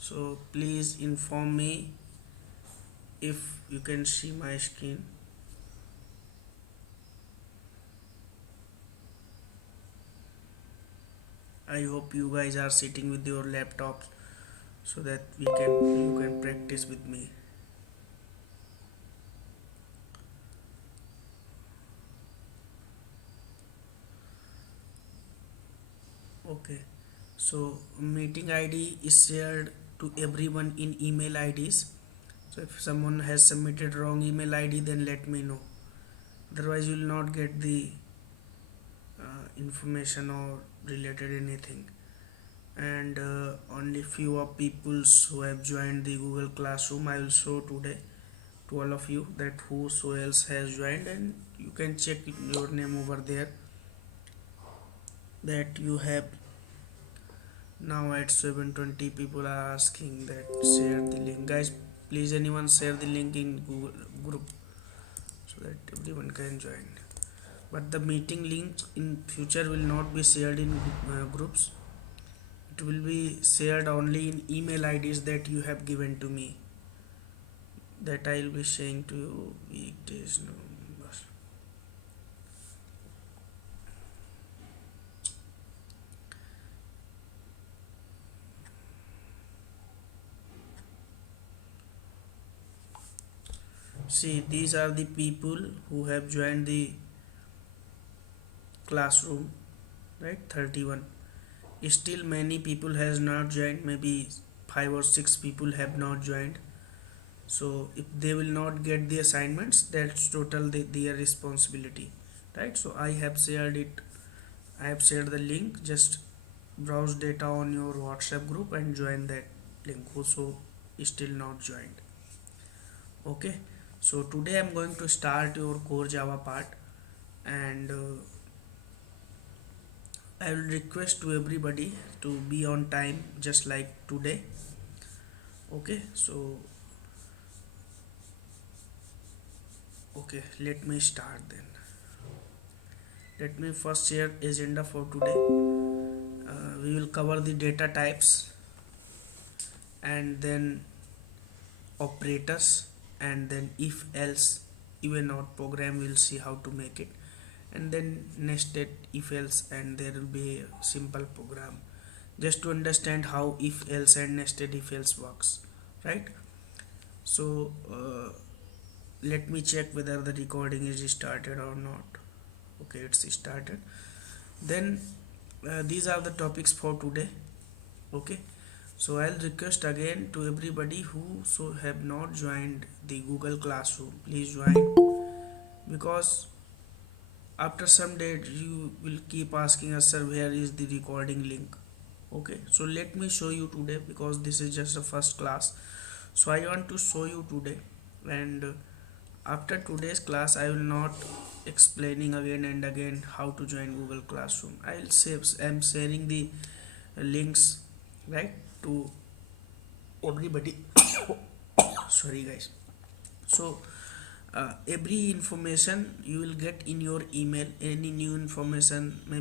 So please inform me if you can see my screen. I hope you guys are sitting with your laptops so that you can practice with me. Okay. So meeting ID is shared to everyone in email IDs. So if someone has submitted wrong email ID, then let me know. Otherwise, you will not get the information or related anything. And only few of peoples who have joined the Google Classroom I will show today to all of you that who so else has joined, and you can check your name over there that you have. Now at 7:20 people are asking that share the link. Guys, please anyone share the link in Google group so that everyone can join. But the meeting link in future will not be shared in groups. It will be shared only in email IDs that you have given to me. That I will be sharing to you weekdays November. See, these are the people who have joined the classroom, right? 31. Still many people has not joined. Maybe 5 or 6 people have not joined. So if they will not get the assignments, that's total their responsibility, right? So I have shared it. I have shared the link. Just browse data on your WhatsApp group and join that link. Also, still not joined. Okay. So today I'm going to start your core Java part, and I will request to everybody to be on time just like today. Okay. So okay, let me start then. Let me first share agenda for today. We will cover the data types and then operators, and then if else even out program. We'll see how to make it, and then nested if else, and there will be a simple program just to understand how if else and nested if else works, right? So let me check whether the recording is started or not. Okay, it's started. Then these are the topics for today. Okay. So I'll request again to everybody who so have not joined the Google Classroom, please join, because after some date you will keep asking us, sir, where is the recording link? Okay, so let me show you today because this is just a first class. So I want to show you today, and after today's class I will not explaining again and again how to join Google Classroom. I'll save. I'm sharing the links, right, to everybody. Sorry guys. So every information you will get in your email. Any new information, uh,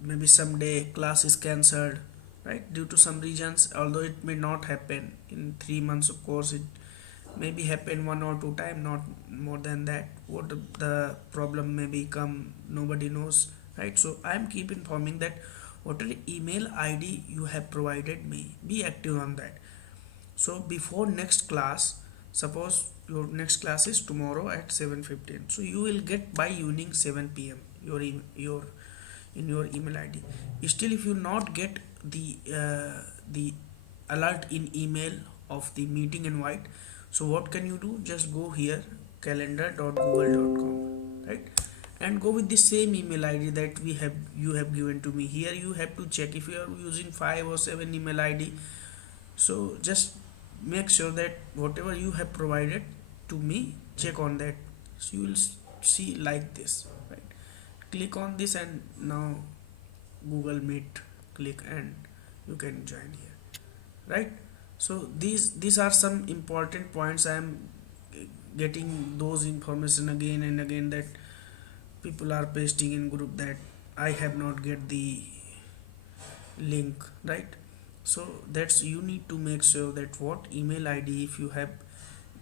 maybe someday class is cancelled, right, due to some reasons. Although it may not happen in 3 months of course, it maybe happen 1 or 2 times, not more than that. What the problem may become, nobody knows, right? So I am keep informing that whatever email ID you have provided me, be active on that. So before next class, suppose your next class is tomorrow at 7:15, so you will get by evening 7 p.m. your in your email ID. Still, if you not get the alert in email of the meeting invite, so what can you do? Just go here, calendar.google.com, right, and go with the same email ID that we have you have given to me. Here you have to check if you are using 5 or 7 email ID. So just make sure that whatever you have provided to me, check on that. So you will see like this, right? Click on this, and now Google Meet, click, and you can join here, right? So these are some important points. I am getting those information again and again that people are pasting in group that I have not get the link, right? So that's you need to make sure that what email id, if you have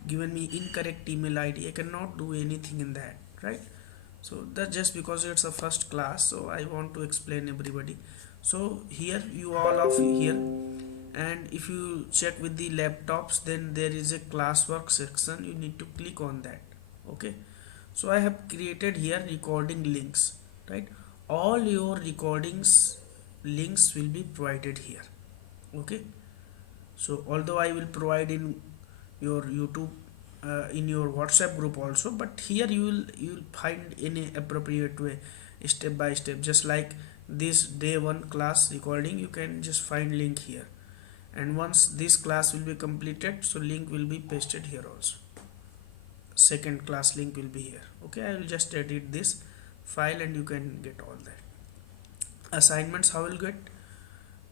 given me incorrect email id, I cannot do anything in that, right? So that's just because it's a first class, so I want to explain everybody. So here you all of here, and if you check with the laptops, then there is a classwork section, you need to click on that. Okay, so I have created here recording links, right? All your recordings links will be provided here. Okay, so although I will provide in your YouTube, in your WhatsApp group also, but here you will find in a appropriate way, step by step, just like this day one class recording, you can just find link here, and once this class will be completed, so link will be pasted here also, second class link will be here. Okay, I will just edit this file and you can get all that. Assignments, how will get,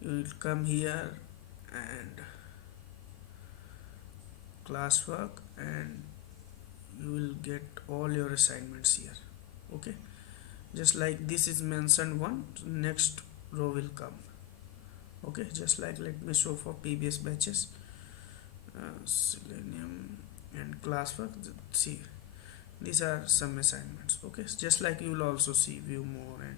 you will come here and classwork, and you will get all your assignments here. Okay, just like this is mentioned one, next row will come. Okay, just like let me show for previous batches, Selenium and classwork. See, these are some assignments. Okay, just like you will also see view more, and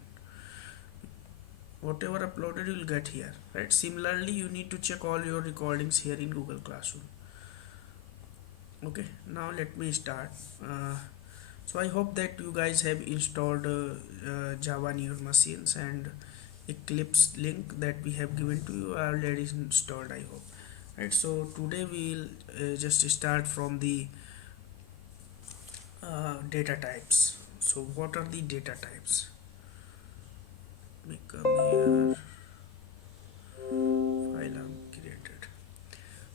whatever uploaded you will get here, right? Similarly, you need to check all your recordings here in Google Classroom. Okay, now let me start. So I hope that you guys have installed Java on your machines, and Eclipse link that we have given to you are already installed, I hope. Right, so today we will just start from the data types. So what are the data types? Let me come here, file created.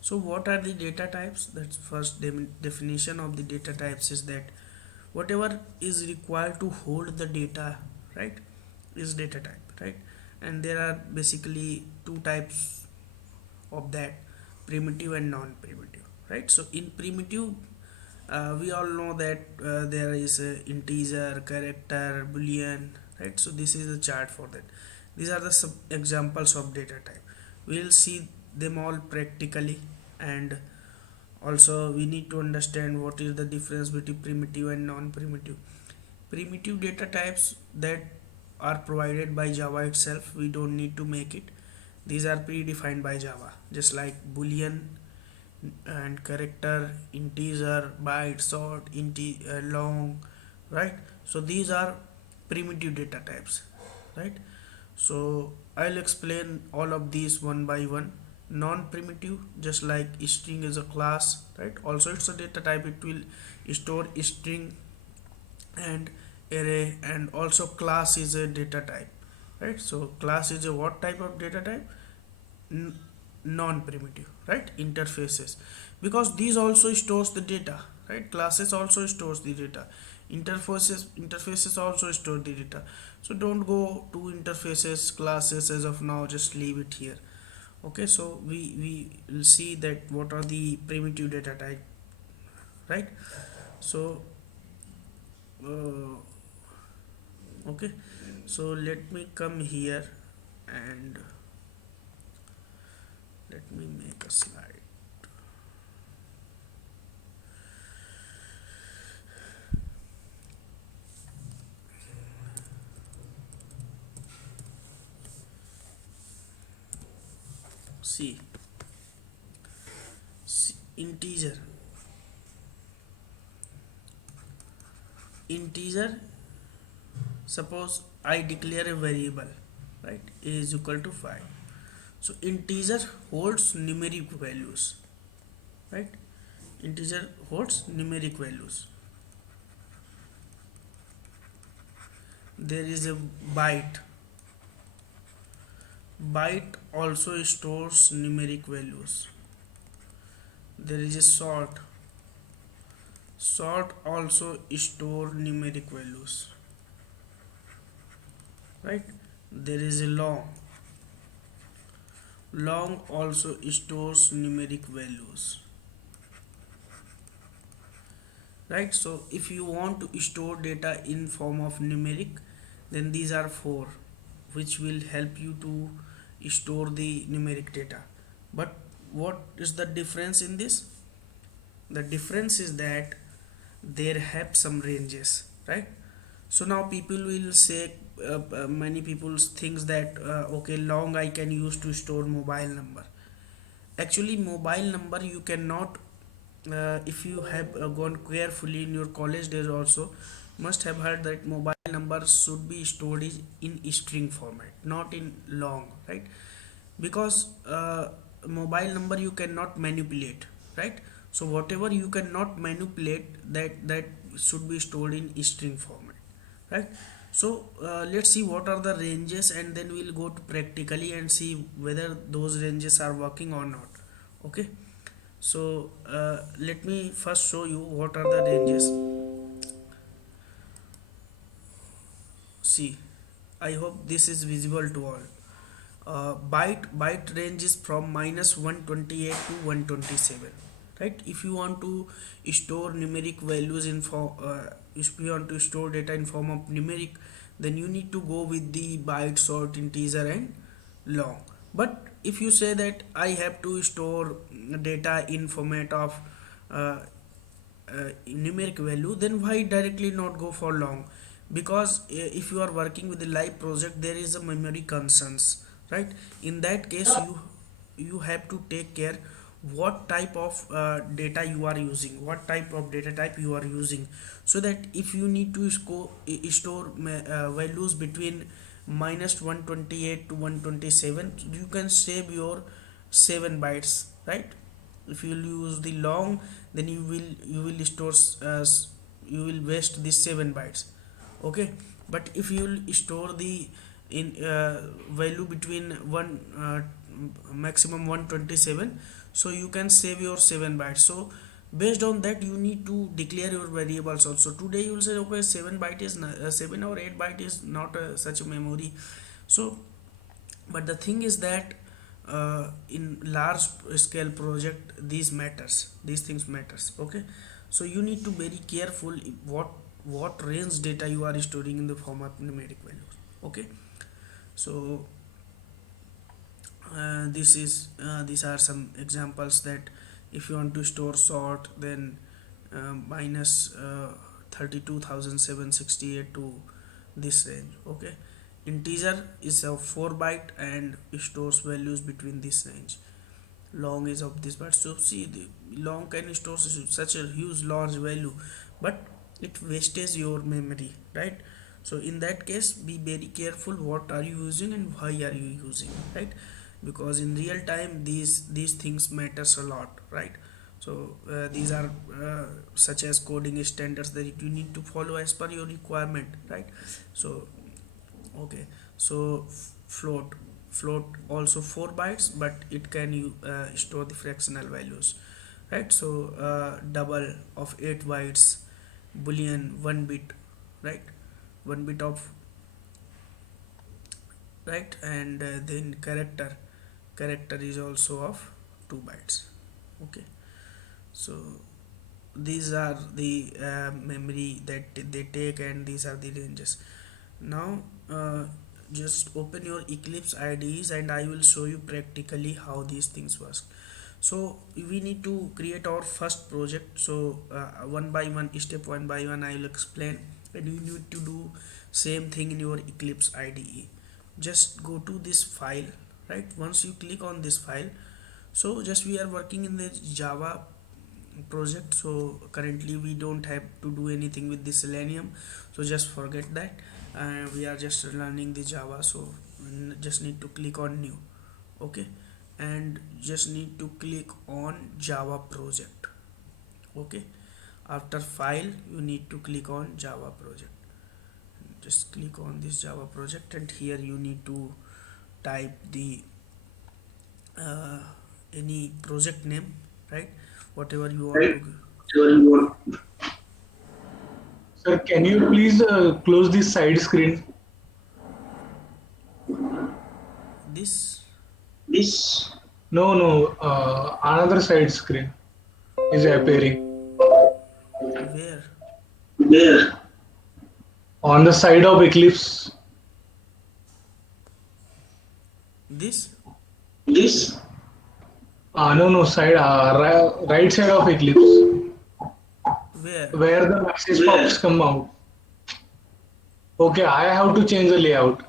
So what are the data types? That's first definition of the data types is that whatever is required to hold the data, right, is data type, right? And there are basically two types of that, primitive and non-primitive, right? So in primitive, we all know that there is a integer, character, boolean, right? So this is the chart for that. These are the examples of data type. We will see them all practically, and also we need to understand what is the difference between primitive and non-primitive. Primitive data types that are provided by Java itself, we don't need to make it. These are predefined by Java, just like boolean and character, integer, byte, short, long, right? So these are primitive data types, right? So I'll explain all of these one by one. Non-primitive, just like string is a class, right? Also it's a data type, it will store string and array, and also class is a data type, right? So class is a what type of data type? Non-primitive, right? Interfaces, because these also stores the data, right? Classes also stores the data, interfaces also store the data. So don't go to interfaces, classes as of now, just leave it here. Okay, so we will see that what are the primitive data type, right? So okay, so let me come here and let me make a slide. See, integer, suppose I declare a variable, right, a is equal to 5. So integer holds numeric values, right? Integer holds numeric values. There is a byte, byte also stores numeric values. There is a sort, sort also store numeric values, right? There is a long, long also stores numeric values, right? So if you want to store data in form of numeric, then these are four which will help you to store the numeric data. But what is the difference in this? The difference is that there have some ranges, right? So now people will say, many people thinks that okay, long I can use to store mobile number. Actually mobile number you cannot, if you have gone carefully in your college days also, must have heard that mobile number should be stored in string format, not in long, right? Because mobile number you cannot manipulate, right? So whatever you cannot manipulate, that should be stored in string format, right? So let's see what are the ranges, and then we'll go to practically and see whether those ranges are working or not. Okay, so let me first show you what are the ranges. See, I hope this is visible to all. Byte range is from minus 128 to 127, right? If you want to store numeric values in form, if you want to store data in form of numeric, then you need to go with the byte, short, integer and long. But if you say that I have to store data in format of uh, numeric value, then why directly not go for long? Because if you are working with the live project, there is a memory concerns, right? In that case you have to take care what type of data you are using, what type of data type you are using, so that if you need to store values between minus 128 to 127, you can save your 7 bytes, right? If you will use the long, then you will store you will waste the 7 bytes. Okay, but if you will store the in value between one maximum 127, so you can save your 7 bytes. So based on that you need to declare your variables also. Today you will say okay, 7 byte is 7 or 8 byte is not such a memory. So but the thing is that in large scale project these things matters. Okay, so you need to very careful what range data you are storing in the form of numeric values. Okay, so these are some examples that if you want to store short, then minus 32,768 to this range. Okay, integer is of 4 byte and stores values between this range. Long is of this byte. So see, the long can store such a huge large value, but it wastes your memory, right? So in that case be very careful what are you using and why are you using, right? Because in real time these things matters a lot, right? So these are such as coding standards that you need to follow as per your requirement, right? So okay, so float also 4 bytes, but it can you store the fractional values, right? So double of 8 bytes, boolean 1 bit, right? 1 bit of, right? And then character is also of 2 bytes. Okay, so these are the memory that they take, and these are the ranges. Now just open your Eclipse IDEs and I will show you practically how these things work. So we need to create our first project. So one by one, step one by one I will explain, and you need to do same thing in your Eclipse IDE. Just go to this file, right? Once you click on this file, so just we are working in the Java project, so currently we don't have to do anything with the Selenium, so just forget that. We are just learning the Java, so just need to click on new. Okay, and just need to click on Java project. Okay, after file you need to click on Java project. Just click on this Java project, and here you need to type the uh, any project name, right? Whatever you want Right? to. Sir, can you please close this side screen? This This? No, no, another side screen is appearing where? there on the side of Eclipse. This This? No, side, right side of Eclipse, where? where the message pops come out. Okay, I have to change the layout.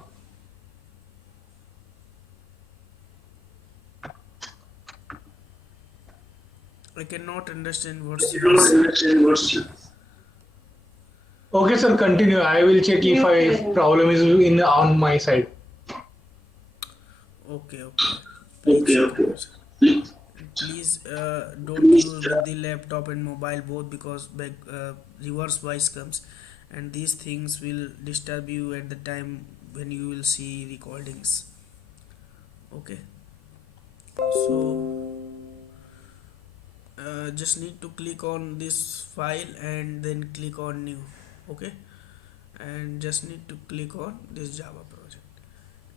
I cannot understand I what you are cannot saying. understand what's. Okay, sir, continue. I will check if I problem is in on my side. Okay, okay. Please Okay, check okay. your side. And please don't use with the laptop and mobile both, because back reverse voice comes, and these things will disturb you at the time when you will see recordings. Okay, so just need to click on this file and then click on new. Okay, and just need to click on this Java project,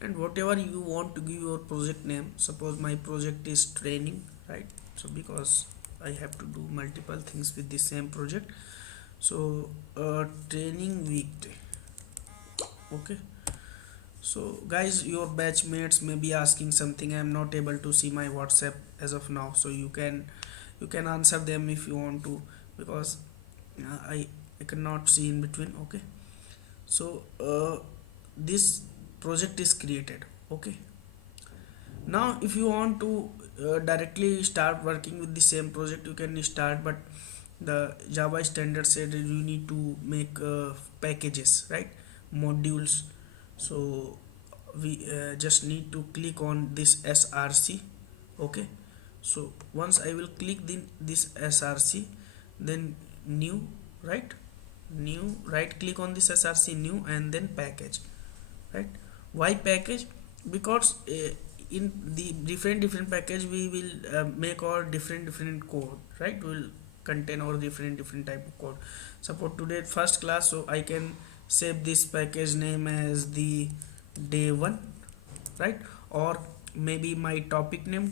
and whatever you want to give your project name. Suppose my project is training, right? So because I have to do multiple things with the same project, so training weekday. Okay, so guys, your batchmates may be asking something. I'm not able to see my WhatsApp as of now, so you can answer them if you want to, because I cannot see in between. Okay, so this project is created. Okay, now if you want to directly start working with the same project, you can start, but the Java standard said that you need to make packages, right? Modules. So we just need to click on this src. Okay, so once I will click this src, then new, right? New, right click on this src new, and then package, right? Why package? Because in the different package we will make our different code, right? Will contain our different type of code. Suppose today first class, so I can save this package name as the day one, right? Or maybe my topic name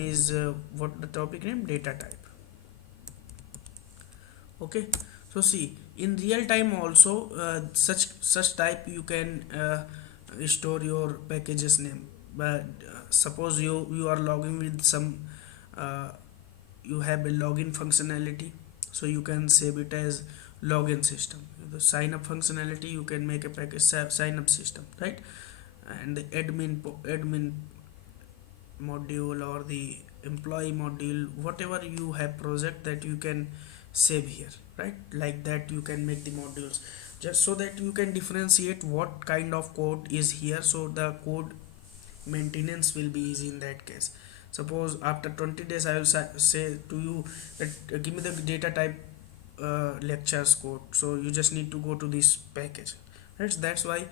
is what the topic name, data type. Okay, so see, in real time also such type you can store your packages name. But suppose you are logging with some uh, you have a login functionality, so you can save it as login system. The sign up functionality, you can make a package sign up system, right? And the admin module, or the employee module, whatever you have project, that you can save here, right? Like that you can make the modules, just so that you can differentiate what kind of code is here, so the code maintenance will be easy in that case. Suppose after 20 days I will say to you that give me the data type lectures code, so you just need to go to this package, right? That's why,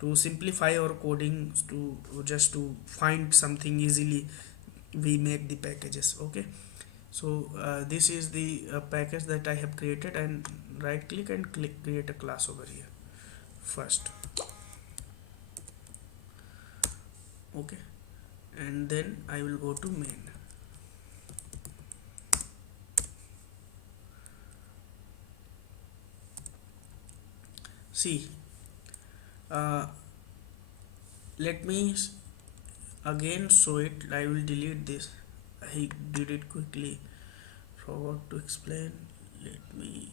to simplify our coding, to just to find something easily, we make the packages. Okay, so this is the package that I have created, and right click and click create a class over here first. Okay, and then I will go to main. See, uh, let me again show it. I will delete this. I did it quickly, forgot to explain. Let me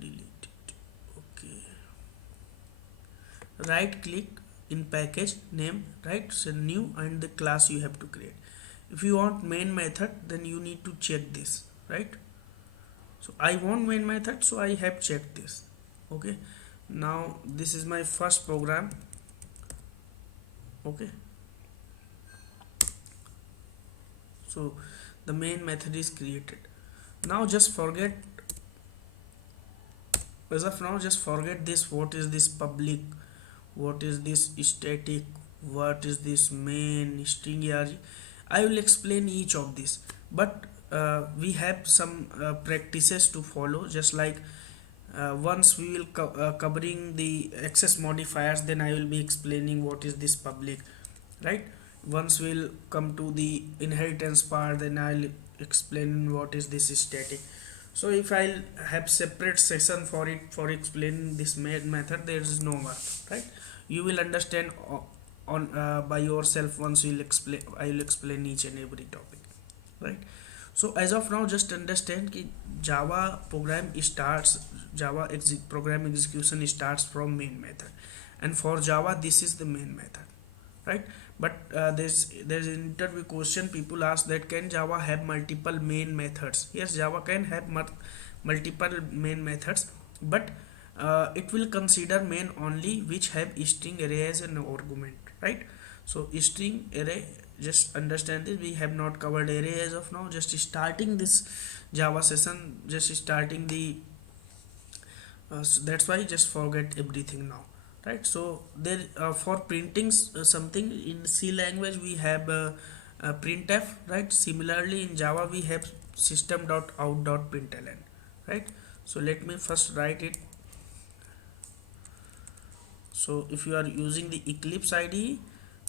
delete it. Okay, right click in package name, right? So new, and the class you have to create. If you want main method, then you need to check this, right? So I want main method, so I have checked this. Okay, now this is my first program. Okay, so the main method is created. Now just forget, as of now just forget this. What is this public, what is this static, what is this main string array? I will explain each of this, but we have some practices to follow. Just like once we will covering the access modifiers, then I will be explaining what is this public, right? Once we'll come to the inheritance part, then I'll explain what is this static. So if I'll have separate session for it, for explaining this main method, there is no work, right? You will understand on by yourself once you'll explain. I will explain each and every topic, right? So as of now, just understand कि Java program starts, program execution starts from main method, and for Java this is the main method, right? But there's an interview question people ask that can Java have multiple main methods? Yes, Java can have multiple main methods, but it will consider main only which have string array as an argument, right? So string array, just understand this, we have not covered array as of now, just starting this Java session, just starting the so that's why just forget everything now, right? So there for printing something in C language we have printf, right? Similarly in Java we have system.out.println, right? So let me first write it. So if you are using the Eclipse IDE,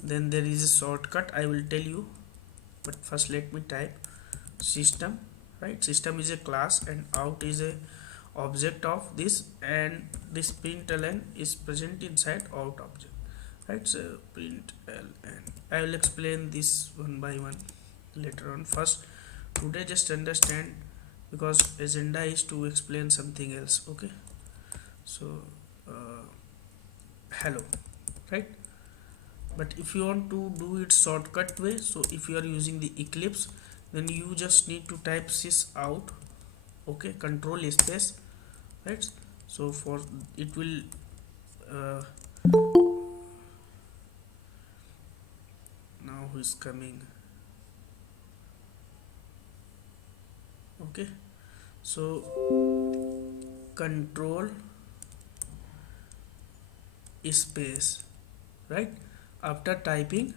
then there is a shortcut I will tell you, but first let me type system, right? System is a class and out is a object of this, and this println is present inside out object, right? So println, I will explain this one by one later on. First today just understand, because agenda is to explain something else, okay? So hello, right? But if you want to do it shortcut way, so if you are using the Eclipse, then you just need to type sys out, okay, control space, right? So for it will uh, now who is coming, okay? So control space, right? After typing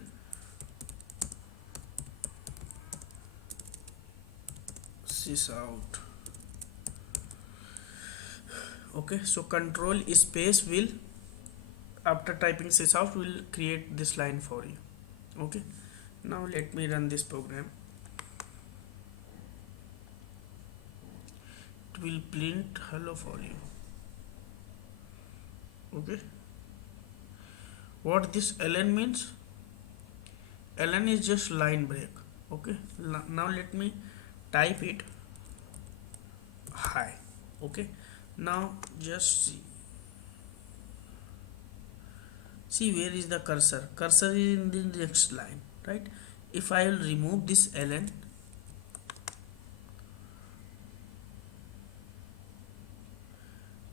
sys out, okay? So control space will, after typing sys out, will create this line for you, okay? Now let me run this program. It will print hello for you, okay? What this ln means? Ln is just line break, okay? Now let me type it hi, okay? Now just see where is the cursor. Cursor is in the next line, right? If I will remove this ln,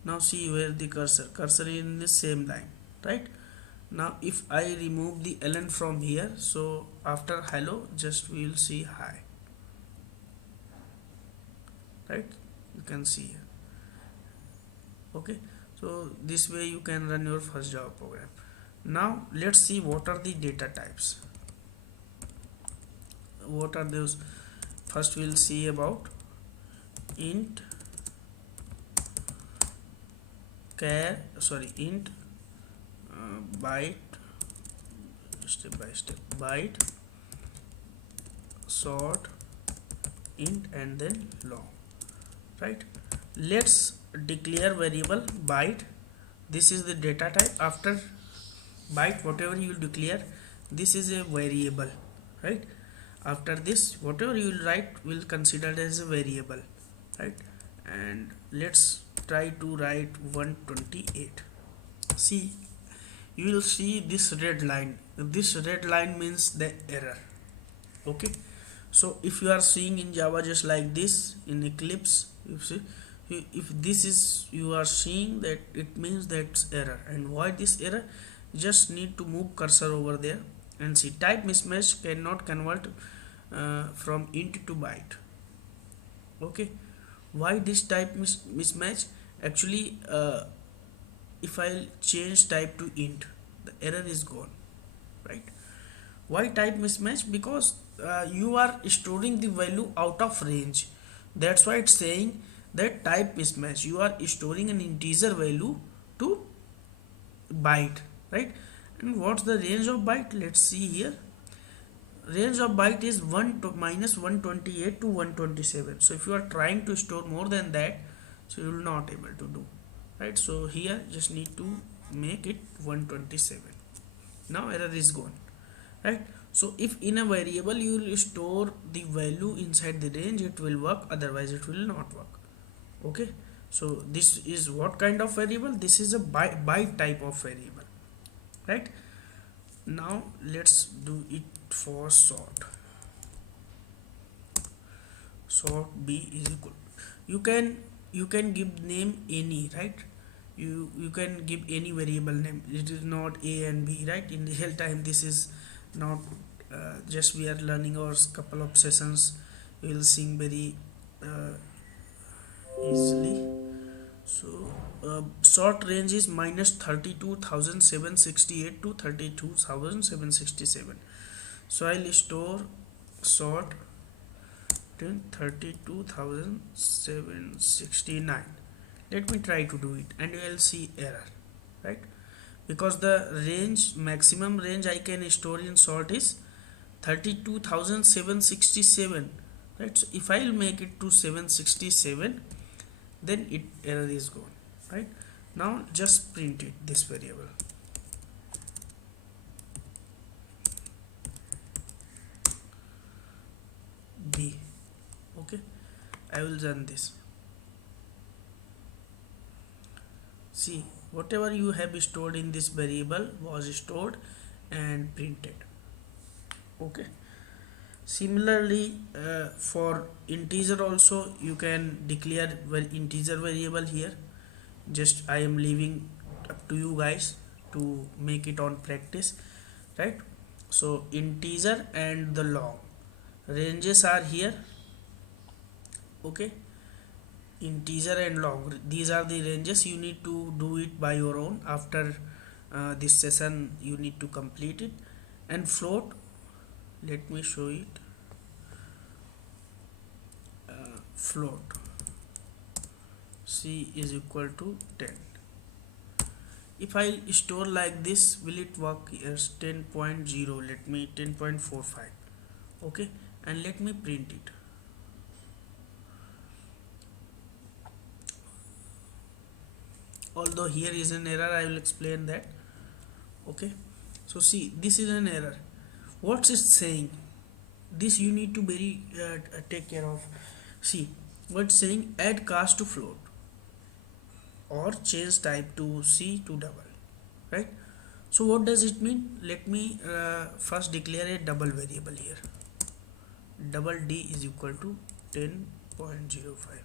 now see where the cursor is in the same line, right? Now if I remove the ln from here, so after hello just we will see hi, right? You can see here, okay? So this way you can run your first Java program. Now let's see what are the data types. What are those? First we'll see about int int byte, step by step, byte, short, int, and then long, right? Let's declare variable byte. This is the data type. After byte, whatever you will declare, this is a variable, right? After this, whatever you will write will considered as a variable, right? And let's try to write 128. See, you will see this red line. This red line means the error, okay? So if you are seeing in Java just like this, in Eclipse, you see, if this is you are seeing that, it means that's error. And why this error? Just need to move cursor over there and see type mismatch cannot convert from int to byte, okay? Why this type mismatch? Actually if I'll change type to int, the error is gone, right? Why type mismatch? Because you are storing the value out of range. That's why it's saying that type mismatch, you are storing an integer value to byte, right? And what's the range of byte? Let's see here. Range of byte is 1 to minus 128 to 127. So if you are trying to store more than that, so you will not able to do, right? So here just need to make it 127. Now error is gone, right? So if in a variable you will store the value inside the range, it will work, otherwise it will not work. Okay, so this is what kind of variable? This is a byte type of variable, right? Now let's do it for sort. Sort b is equal, you can give name any, right? You can give any variable name. It is not a and b, right? In real time this is not, just we are learning our couple of sessions, we will sing very easily. So sort range is minus 32,768 to 32,767. So I'll store sort 32,769. Let me try to do it and you will see error, right? Because the range, maximum range I can store in sort is 32,767, right? So if I will make it to 767, then it error is gone, right? Now just print it, this variable. B. Okay, I will run this. See, whatever you have stored in this variable was stored and printed. Okay, similarly for integer also you can declare integer variable here. Just I am leaving up to you guys to make it on practice, right? So integer and the long ranges are here. Okay, integer and long, these are the ranges. You need to do it by your own. After this session you need to complete it. And float, let me show it. Float c is equal to 10. If I store like this, will it work? Yes, 10.0, let me 10.45. okay, and let me print it. Although here is an error, I will explain that. Okay, so see, this is an error. What's it saying? This you need to very take care of. See, what's saying? Add cast to float or change type to c to double, right? So what does it mean? Let me first declare a double variable here. Double d is equal to 10.05,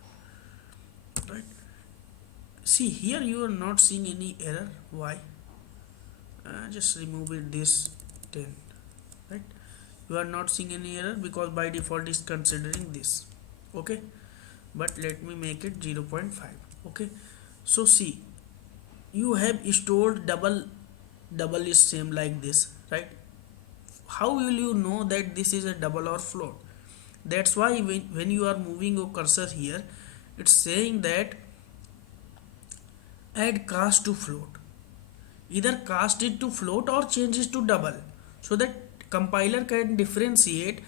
right? See, here you are not seeing any error. Why? Just remove it, this 10, right? You are not seeing any error because by default is considering this. Okay, but let me make it 0.5. okay, so see, you have stored double is same like this, right? How will you know that this is a double or float? That's why when you are moving your cursor here, it's saying that add cast to float. Either cast it to float or change it to double, so that compiler can differentiate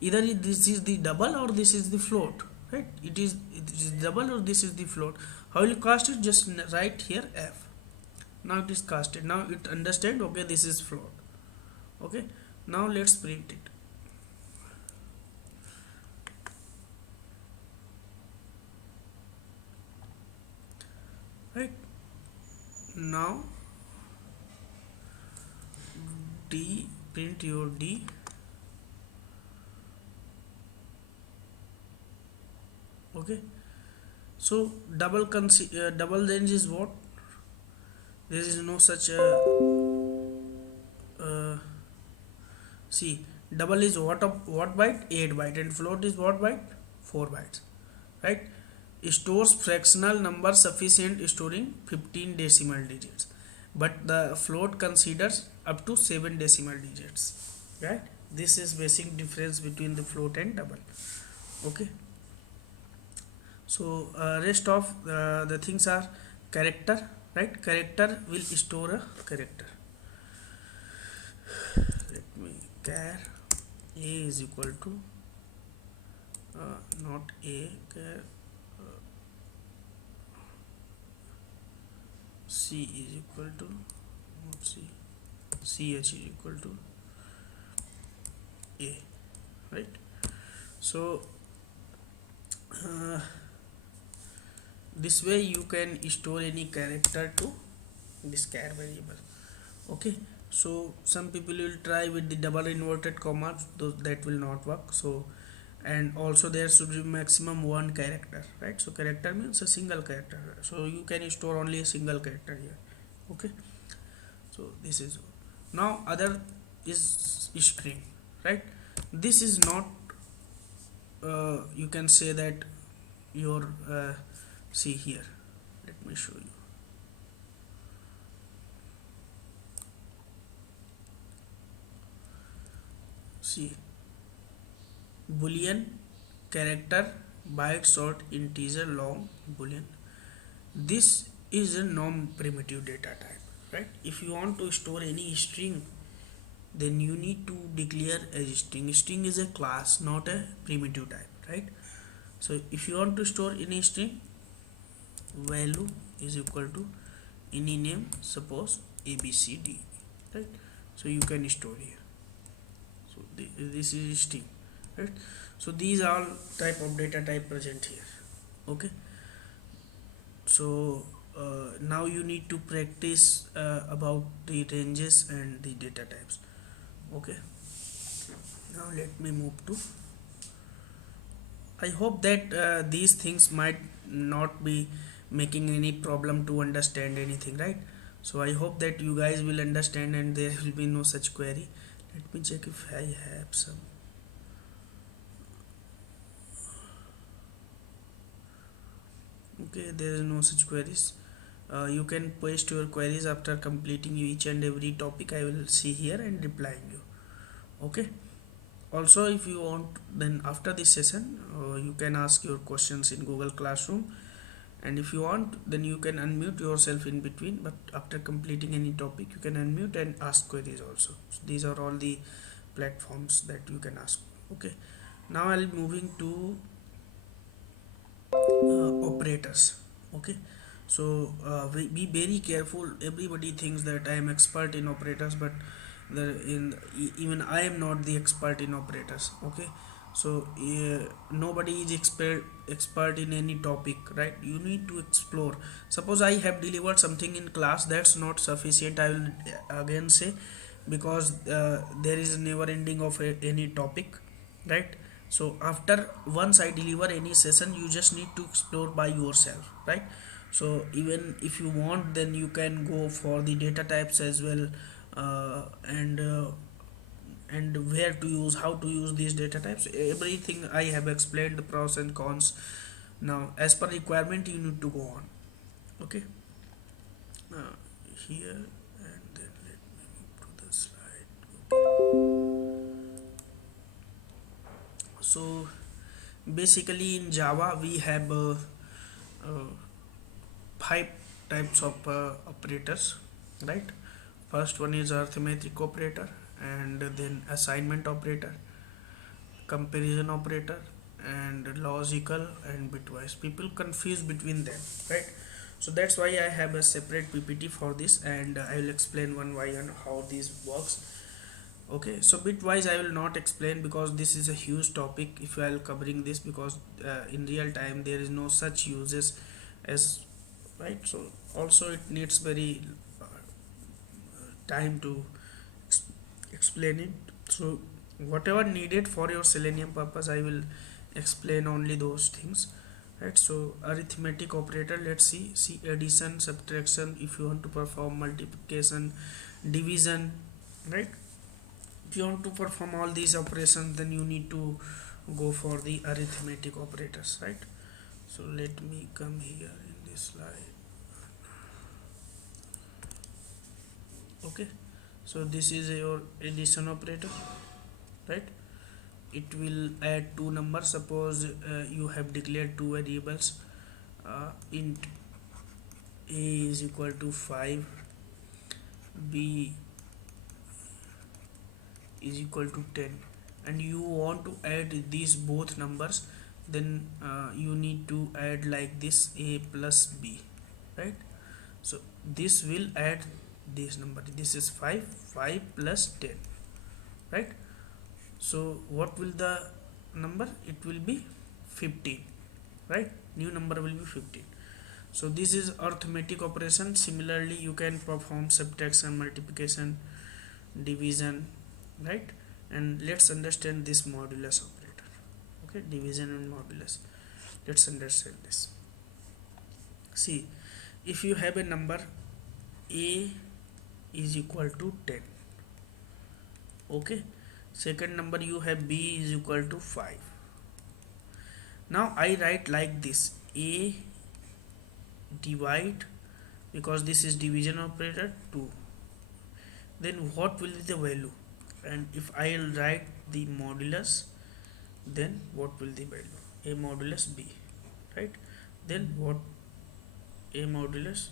either this is the double or this is the float, right? It is double or this is the float. How will you cast it? Just write here f. Now it is casted. Now it understand, okay, this is float. Okay, now let's print it. Right, now d, print your d. Okay, so double range is what? There is no such see, double is what byte? 8 byte, and float is what byte? 4 bytes, right? Stores fractional number sufficient storing 15 decimal digits, but the float considers up to 7 decimal digits, right? This is basic difference between the float and double. Okay, so rest of the things are character, right? Character will store a character. Let me char a is equal to not a, char c is equal to not c, ch is equal to a, right? So uh, this way you can store any character to this char variable. Okay, so some people will try with the double inverted commas, those that will not work. So and also there should be maximum one character, right? So character means a single character, so you can store only a single character here. Okay, so this is now other is string, right? This is not you can say that your see here, let me show you. See, boolean, character, byte, short, integer, long, boolean. This is a non-primitive data type, right? If you want to store any string, then you need to declare a string. String is a class, not a primitive type, right? So if you want to store any string, value is equal to any name, suppose abcd, right? So you can store here. So this is string, right? So these are type of data type present here. Okay, so now you need to practice about the ranges and the data types. Okay, now let me move to, I hope that these things might not be making any problem to understand anything, right? So I hope that you guys will understand and there will be no such query. Let me check if I have some. Okay, there is no such queries. You can paste your queries after completing each and every topic. I will see here and replying you. Okay, also if you want, then after this session you can ask your questions in Google Classroom, and if you want, then you can unmute yourself in between, but after completing any topic you can unmute and ask queries also. So these are all the platforms that you can ask. Okay, now I'll moving to operators. Okay, so be very careful. Everybody thinks that I am expert in operators, but even I am not the expert in operators. Okay, so nobody is expert in any topic, right? You need to explore. Suppose I have delivered something in class, that's not sufficient, I will again say, because there is never ending of any topic, right? So after once I deliver any session, you just need to explore by yourself, right? So even if you want, then you can go for the data types as well, uh, and uh, and where to use, how to use these data types, everything I have explained, the pros and cons. Now as per requirement you need to go on. Okay, here, and then let me move to the slide. So basically in Java we have uh, five types of operators, right? First one is arithmetic operator, and then assignment operator, comparison operator, and logical and bitwise. People confuse between them, right? So that's why I have a separate PPT for this, and I will explain one by one how this works. Okay, so bitwise I will not explain because this is a huge topic if I will covering this, because in real time there is no such uses as, right? So also it needs very uh, time to explain it. So whatever needed for your selenium purpose I will explain only those things, right? So arithmetic operator, let's see addition, subtraction, if you want to perform multiplication, division, right? If you want to perform all these operations, then you need to go for the arithmetic operators, right? So let me come here in this slide. Okay, so this is your addition operator, right? It will add two numbers. Suppose you have declared two variables, int a is equal to 5, b is equal to 10, and you want to add these both numbers, then you need to add like this, a plus b, right? So this will add this number, this is 5, 5 plus 10, right? So what will the number, it will be 15, right? New number will be 15. So this is arithmetic operation. Similarly you can perform subtraction, multiplication, division, right? And let's understand this modulus operator. Okay, division and modulus, let's understand this. See, if you have a number a is equal to 10, okay, second number you have b is equal to 5. Now I write like this: a divide, because this is division operator, 2. Then what will be the value? And if I'll write the modulus, then what will the value? A modulus b, right? Then what? A modulus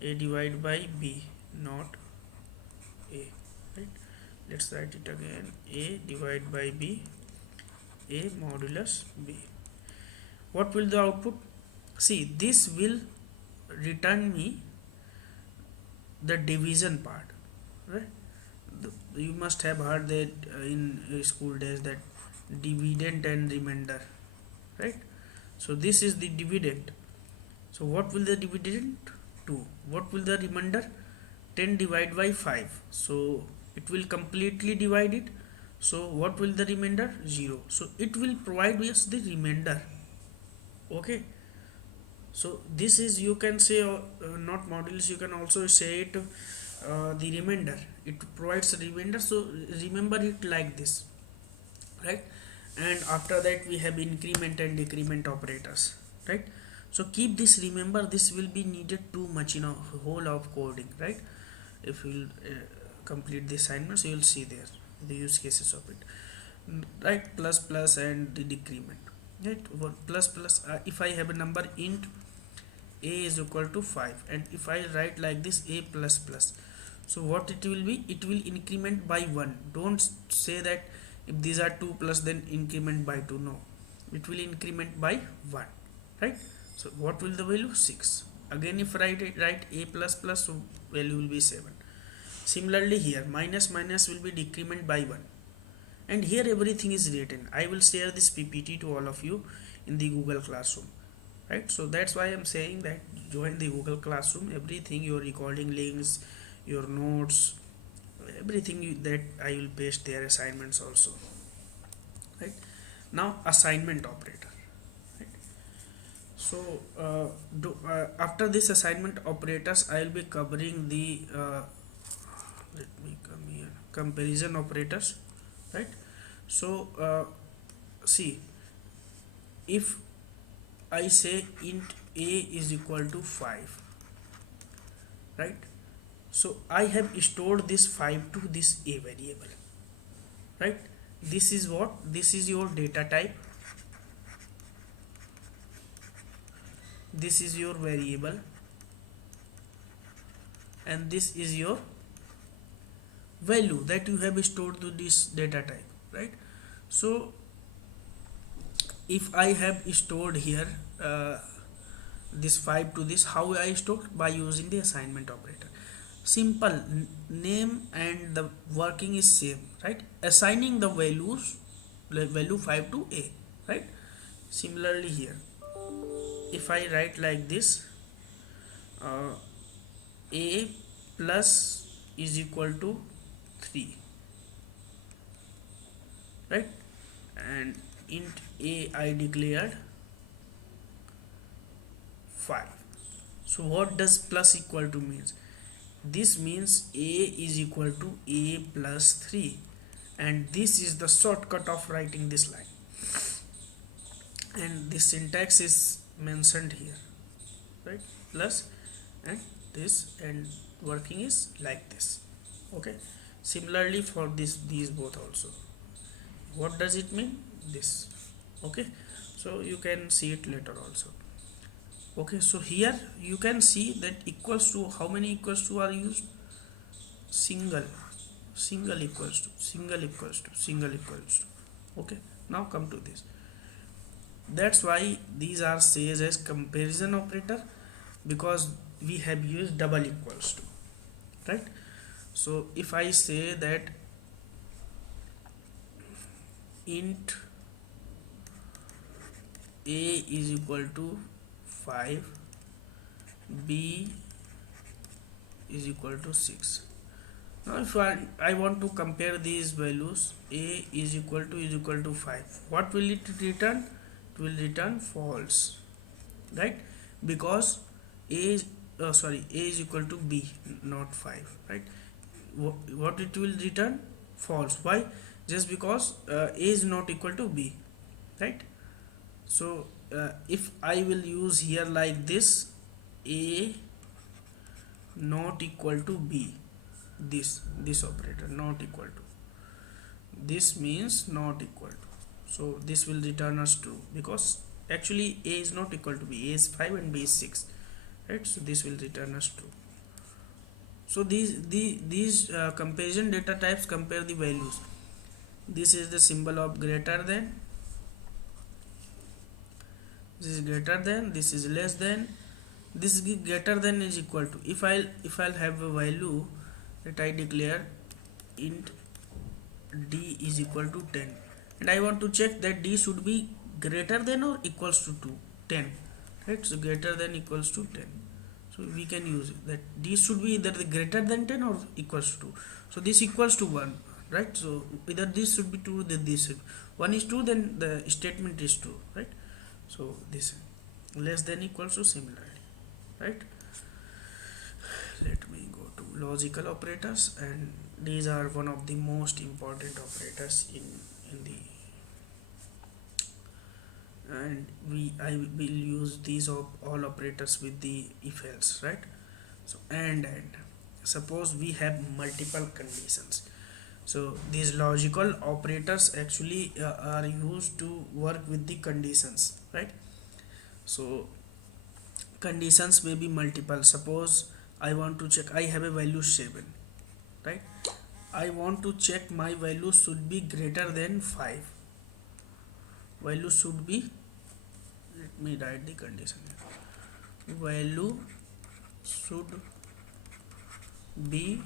a divided by b, not a, right? Let's write it again: a divided by b, a modulus b. What will the output? See, this will return me the division part, right? You must have heard that in school days, that dividend and remainder, right? So this is the dividend. So what will the dividend? 2. What will the remainder? 10 divided by 5. So it will completely divide it. So what will the remainder? 0. So it will provide us the remainder. Okay. So this is, you can say, not modulus, you can also say it the remainder. It provides a remainder. So remember it like this, right? And after that we have increment and decrement operators, right? So keep this, remember, this will be needed too much in a whole of coding, right? If you will complete the assignments, you will see there the use cases of it, right? Plus plus and the decrement, right? Plus plus, if I have a number int a is equal to 5, and if I write like this: a plus plus, so what it will be? It will increment by 1. Don't say that if these are 2 plus then increment by 2. No, it will increment by 1, right? So what will the value? 6. Again if I write a plus plus, so value will be 7. Similarly here, minus minus will be decrement by 1, and here everything is written. I will share this PPT to all of you in the Google Classroom, right? So that's why I'm saying that join the Google Classroom. Everything, your recording links, your notes, everything that I will paste their assignments also, right? Now assignment operator, right? So after this assignment operators, I will be covering the let me come here, comparison operators, right? So see, if I say int a is equal to 5, right? So I have stored this 5 to this a variable, right? This is what? This is your data type, this is your variable, and this is your value that you have stored to this data type, right? So if I have stored here this 5 to this, how I stored? By using the assignment operator. Simple, name and the working is same, right? Assigning the values, value 5 to a, right? Similarly here, if I write like this, a plus is equal to 3, right? And int a I declared 5. So what does plus equal to means? This means a is equal to a plus 3, and this is the shortcut of writing this line, and the syntax is mentioned here, right? Plus and this, and working is like this, okay? Similarly for these both also, what does it mean? This, okay? So you can see it later also, okay? So here you can see that equals to, how many equals to are used? Single, single equals to, single equals to, single equals to, okay? Now come to this. That's why these are says as comparison operator, because we have used double equals to, right? So if I say that int a is equal to 5, b is equal to 6. Now if I want to compare these values, a is equal to 5, what will it return? It will return false, right? Because a is a is equal to b, not 5, right? What it will return? False. Why? Just because a is not equal to b, right? So if I will use here like this, a not equal to b, this operator not equal to, this means not equal to, so this will return us true, because actually a is not equal to b, a is 5 and b is 6, right? So this will return us true. So these comparison data types compare the values. This is the symbol of greater than, this is greater than, this is less than, this is greater than is equal to. If I'll have a value that I declare int d is equal to 10, and I want to check that d should be greater than or equals to 10, right? So greater than equals to 10, so we can use it that d should be either the greater than 10 or equals to 2. So this equals to 1, right? So either this should be true, then this should, 1 is true, then the statement is true, right? So this less than equals to similarly, right? Let me go to logical operators, and these are one of the most important operators in the, and I will use these all operators with the if else, right? So and suppose we have multiple conditions. So these logical operators actually are used to work with the conditions, right? So conditions may be multiple. Suppose I want to check, I have a value 7, right? I want to check my value should be greater than 5. Value should be, let me write the condition here. Value should be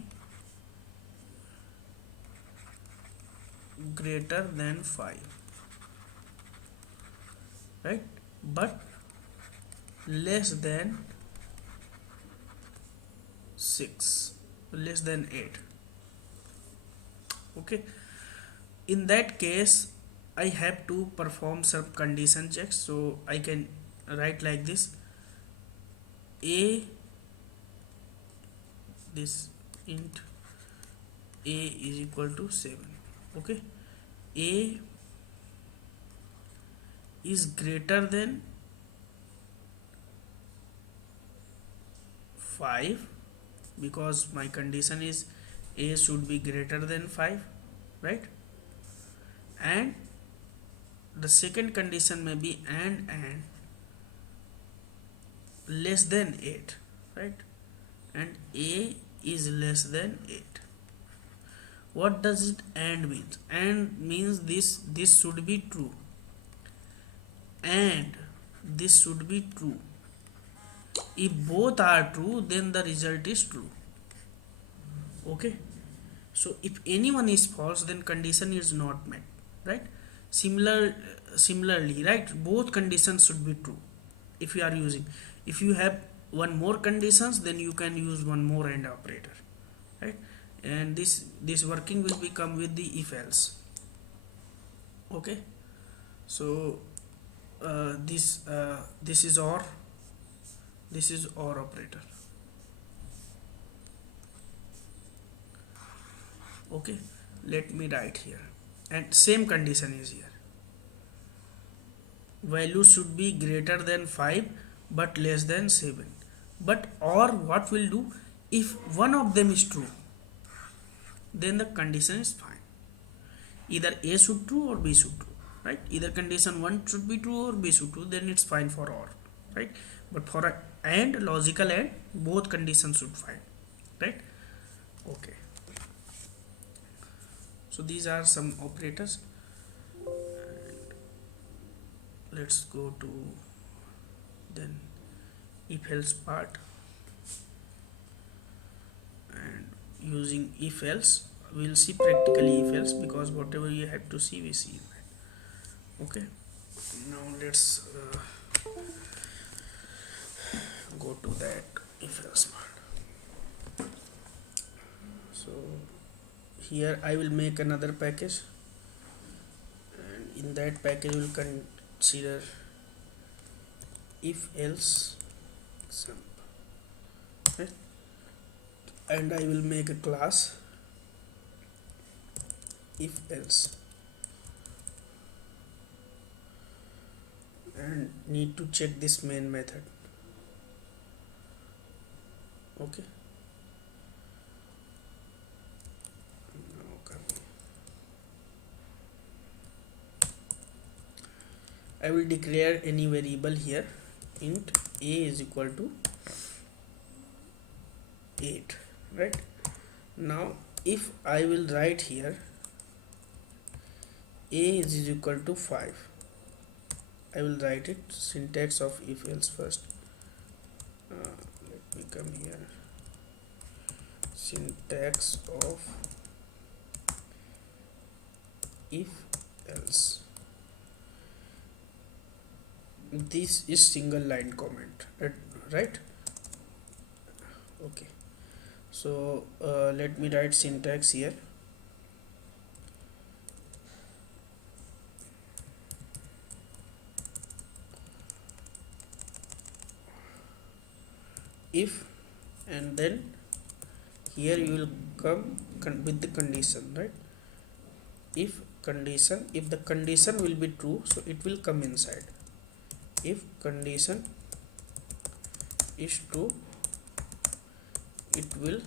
greater than 5, right? But less than 6, less than 8. Okay, in that case I have to perform some condition checks. So I can write like this: a, this int a is equal to 7. Okay, a is greater than 5, because my condition is a should be greater than 5, right? And the second condition may be and less than 8, right? And a is less than 8. What does it and means? And means this should be true, and this should be true. If both are true, then the result is true. Okay, so if anyone is false, then condition is not met, right? Similarly, right, both conditions should be true. If you are using, if you have one more conditions, then you can use one more AND operator, right? And this working will become with the if else. Okay, so this is OR, this is OR operator. Okay, let me write here, and same condition is here. Value should be greater than 5 but less than 7. But or what will do, if one of them is true, then the condition is fine. Either a should true or b should true, right? Either condition 1 should be true or b should true, then it's fine for or, right? But for a and logical and, both conditions should fine, right? Okay, so these are some operators. Let's go to then if else part, and using if else. We'll see practically if else, because whatever you have to see we see. Okay, now let's go to that if else part. So here I will make another package, and in that package we'll consider if else sum, right? And I will make a class if else, and need to check this main method. Okay, now I will declare any variable here. Int a is equal to 8, right? Now if I will write here a is equal to 5, I will write it syntax of if else first. Let me come here, syntax of if else. This is single line comment, right? Okay, so let me write syntax here. If, and then here you will come with the condition, right? If condition, if the condition will be true, so it will come inside. If condition is true, it will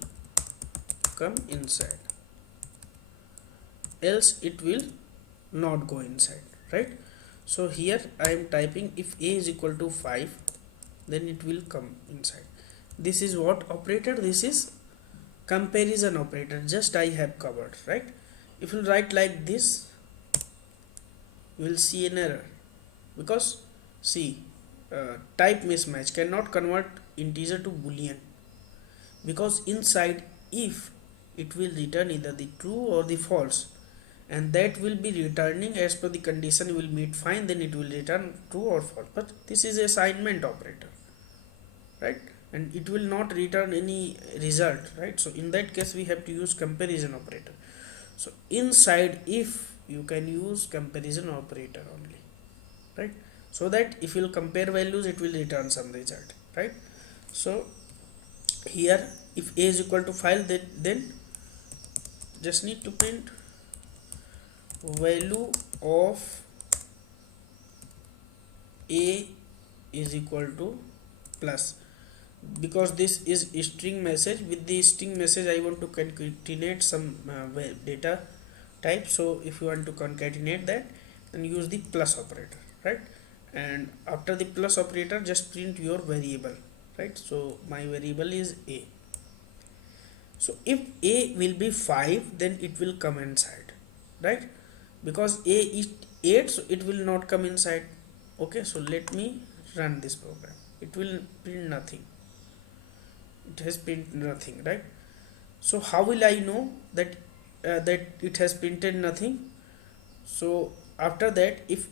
come inside, else it will not go inside, right? So here I am typing if a is equal to 5, then it will come inside. This is what operator? This is comparison operator, just I have covered, right? If you write like this, you will see an error, because see, type mismatch, cannot convert integer to boolean, because inside if it will return either the true or the false, and that will be returning as per the condition will meet, fine, then it will return true or false. But this is assignment operator, right? And it will not return any result, right? So in that case we have to use comparison operator. So inside if you can use comparison operator only, right? So that if you will compare values, it will return some result, right? So here if a is equal to 5, then just need to print value of a is equal to plus, because this is a string message. With the string message I want to concatenate some data type, so if you want to concatenate that, then use the plus operator, right? And after the plus operator, just print your variable, right? So my variable is a. So if a will be 5, then it will come inside, right? Because a is 8, so it will not come inside. Okay, so let me run this program. It will print nothing. It has printed nothing, right? So how will I know that that it has printed nothing? So after that, if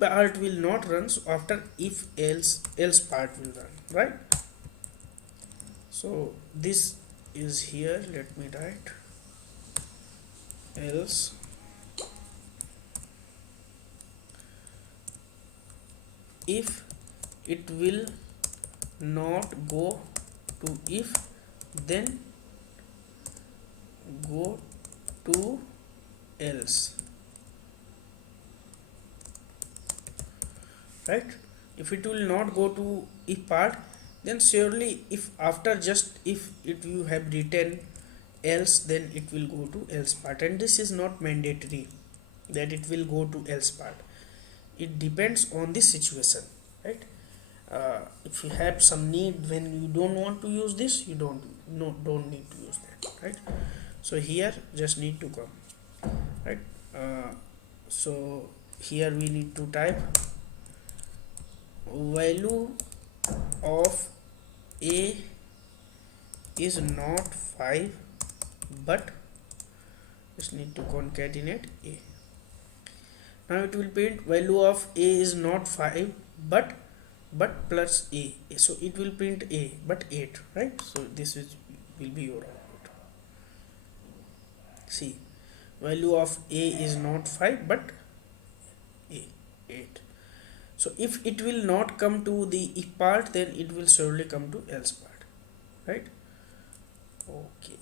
part will not run, so after if else part will run, right? So this is here, let me write else if it will not go to if, then go to else, right? If it will not go to if part, then surely if after just if you have written else, then it will go to else part. And this is not mandatory that it will go to else part. It depends on the situation, right? If you have some need when you don't want to use this, you don't need to use that, right? So here just need to come, right? So here we need to type value of a is not 5, but just need to concatenate a. Now it will print value of a is not 5 but plus a, so it will print a but 8, right? So this will be your output. See, value of a is not 5 but a 8. So if it will not come to the if part, then it will surely come to else part, right? Okay.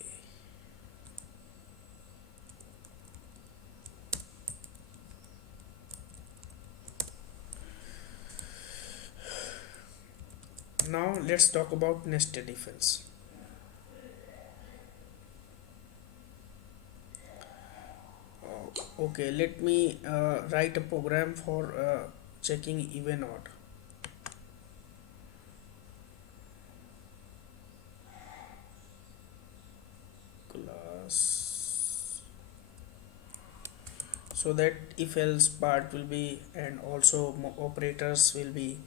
Now let's talk about nested if else. Okay, let me write a program for checking even odd. Class, so that if else part will be, and also operators will be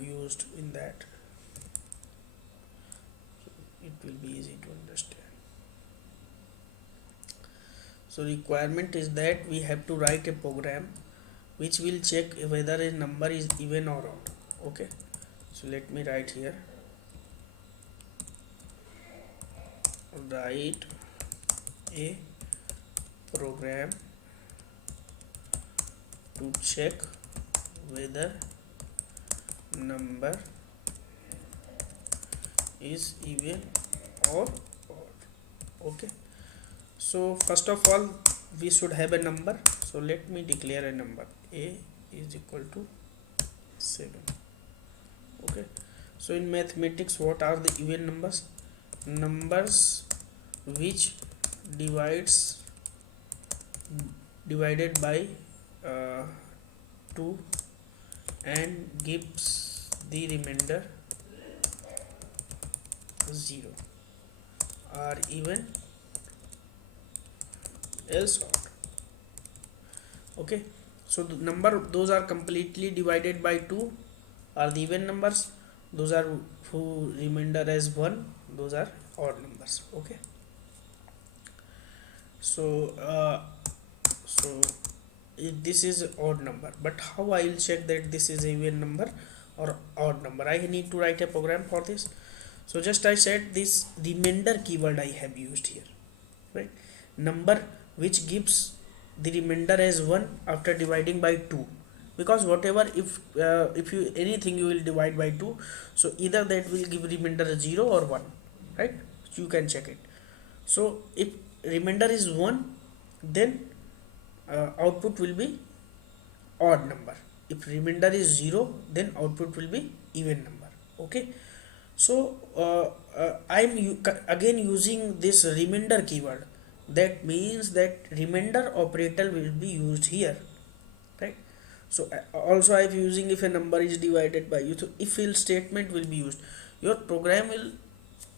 used in that. It will be easy to understand. So requirement is that we have to write a program which will check whether a number is even or odd. Okay, so let me write here. Write a program to check whether number is even or odd. Okay, so first of all we should have a number, so let me declare a number. A is equal to 7. Okay, so in mathematics, what are the even numbers? Numbers which divided by 2 and gives the remainder 0 are even, else odd. Okay, so the number those are completely divided by 2 are the even numbers, those are who remainder as 1, those are odd numbers. Okay, so this is odd number, but how I will check that this is even number or odd number? I need to write a program for this. So just I said this remainder keyword I have used here, right? Number which gives the remainder as 1 after dividing by 2, because whatever if you anything you will divide by 2, so either that will give remainder 0 or 1, right? You can check it. So if remainder is 1, then output will be odd number. If remainder is 0, then output will be even number. Okay, so I'm again using this remainder keyword. That means that remainder operator will be used here, right? So also I'm using if a number is divided by you, so if else statement will be used. Your program will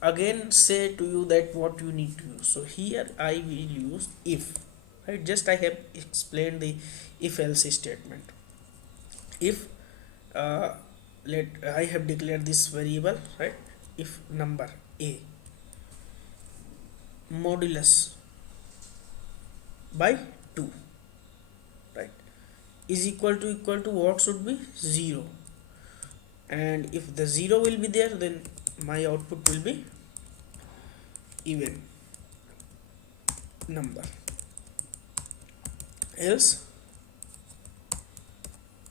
again say to you that what you need to use. So here I will use if, right? Just I have explained the if else statement. If let I have declared this variable, right? If number a modulus by 2, right, is equal to what should be 0, and if the 0 will be there, then my output will be even number, else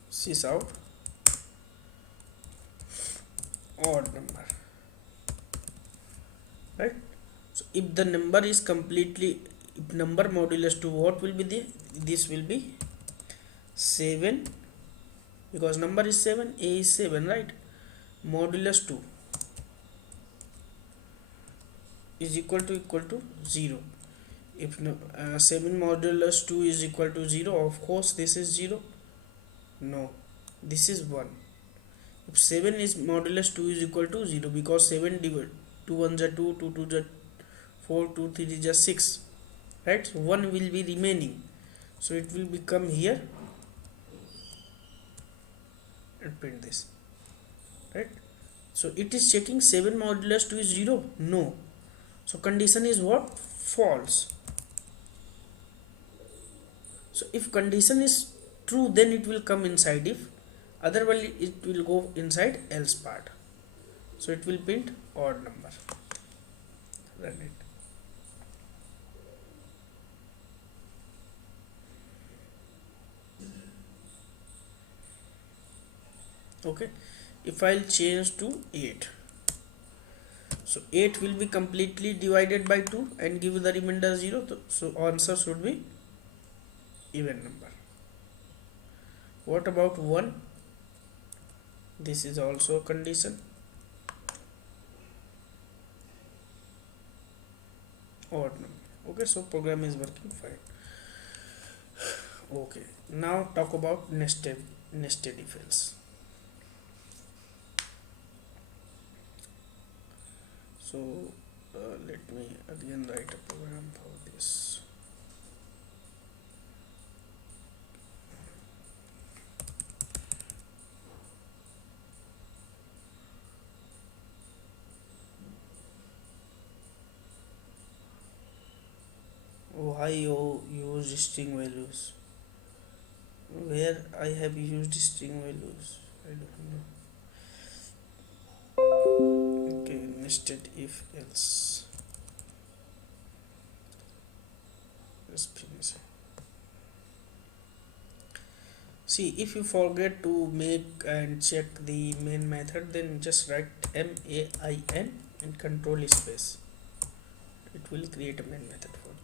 sys out odd number, right? So if the number is completely, if number modulus 2, what will be there? This will be 7, because number is 7, a is 7, right? Modulus 2 is equal to 0. If 7 modulus 2 is equal to 0, of course this is 0. No, this is 1. If 7 is modulus 2 is equal to 0, because 7 divided 2 1 are 2, 2 2 are 4, 2 3 is 6, right? So 1 will be remaining, so it will become here and print this, right? So it is checking 7 modulus 2 is 0. No, So condition is what? False. So if condition is true, then it will come inside if, otherwise it will go inside else part. So it will print odd number. Run it. Okay, if I'll change to 8, so 8 will be completely divided by 2 and give the remainder 0. So answer should be even number. What about 1? This is also a condition. Odd number. Okay, so program is working fine. Okay, now talk about nested if else. So let me again write a program for this. Why you use string values? Where I have used string values? I don't know. Okay, nested if else. Let's finish it. See, if you forget to make and check the main method, then just write main and control space. It will create a main method for you.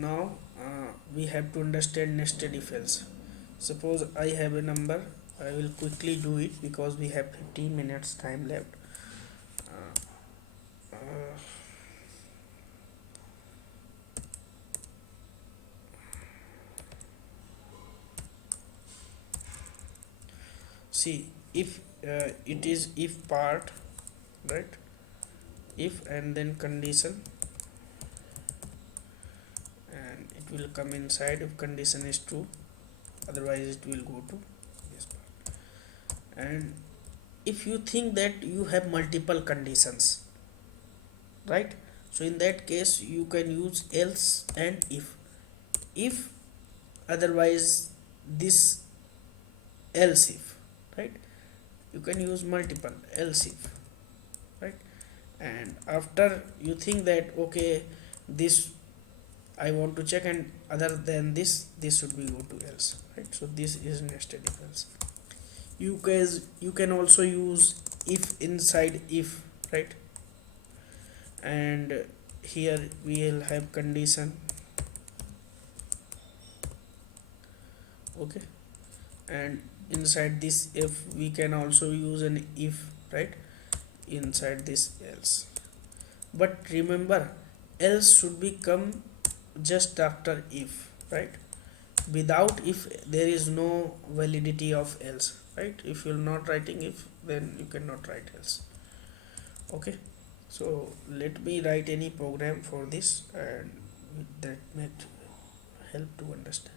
Now we have to understand nested if else. Suppose I have a number. I will quickly do it because we have 15 minutes time left. Uh, uh, See, if it is if part, right? If and then condition, and it will come inside if condition is true, otherwise it will go to this part. And if you think that you have multiple conditions, right? So in that case you can use else and if otherwise this else if, right? You can use multiple else if, right? And after you think that okay, this I want to check, and other than this should be go to else, right? So this is nested if else. You can also use if inside if, right? And here we will have condition. Okay, and inside this if we can also use an if, right? Inside this else, but remember else should be come just after if, right? Without if there is no validity of else, right? If you're not writing if, then you cannot write else. Okay, so let me write any program for this, and that might help to understand.